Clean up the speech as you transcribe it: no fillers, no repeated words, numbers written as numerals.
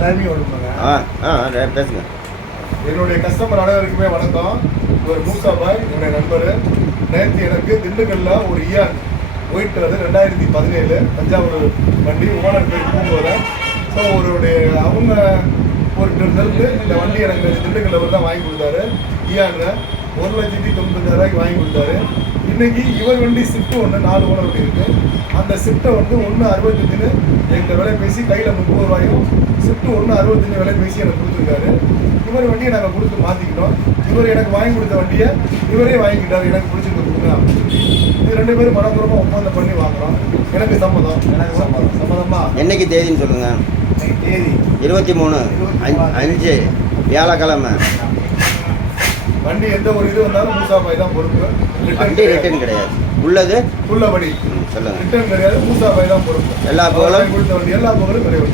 Timing கொடுப்பாங்க. பேசுங்க. என்னுடைய கஸ்டமர் அனைவருக்குமே வணக்கம். ஒரு மூசா பாய் என்னுடைய நண்பர். நேற்று எனக்கு திண்டுக்கல்ல ஒரு இயான் ஒயிட் கலர் 2017 தஞ்சாவூர் வண்டி ஓனர் பேர் பூங்குவரன். ஸோ அவங்க ஒரு இருந்து இந்த வண்டி எனக்கு திண்டுக்கல்ல தான் வாங்கி கொடுத்தாரு. இயான்ல 1,95,000 வாங்கி கொடுத்தாரு. இன்னைக்கு இவர் வண்டி ஷிஃப்ட் ஒன்று 4 ஓனர் வண்டி இருக்கு. அந்த ஷிஃப்ட்டை வந்து 1,65 எங்கள் விலை பேசி கையில் 30 ரூபாயும் ஷிஃப்ட் 1,65 விலை பேசி எனக்கு கொடுத்துருக்காரு. இவர் வண்டியை நாங்கள் கொடுத்து மாற்றிக்கிட்டோம். இவர் எனக்கு வாங்கி கொடுத்த வண்டியை இவரே வாங்கிக்கிட்டார். எனக்கு பிடிச்சிருந்து கொடுங்க அப்படின்னு சொல்லி இது 2 பேரும் மனப்பூர்வமாக ஒப்பந்தம் பண்ணி வாங்குறோம். எனக்கு சம்மதமா என்னைக்கு தேதின்னு சொல்லுங்க. தேதி 23/5 வியாழக்கிழமை. வண்டி எந்த ஒரு இது வந்தாலும் மூசா பாய் தான் பொறுப்பு. ரிட்டர்ன் கிடையாது. உள்ளது உள்ளபடி சொல்லுங்க. ரிட்டர்ன் கிடையாது. மூசா பாய் தான் பொறுப்பு. எல்லா புகழும் கொடுத்த வண்டி எல்லா புகழும் கிடையாது.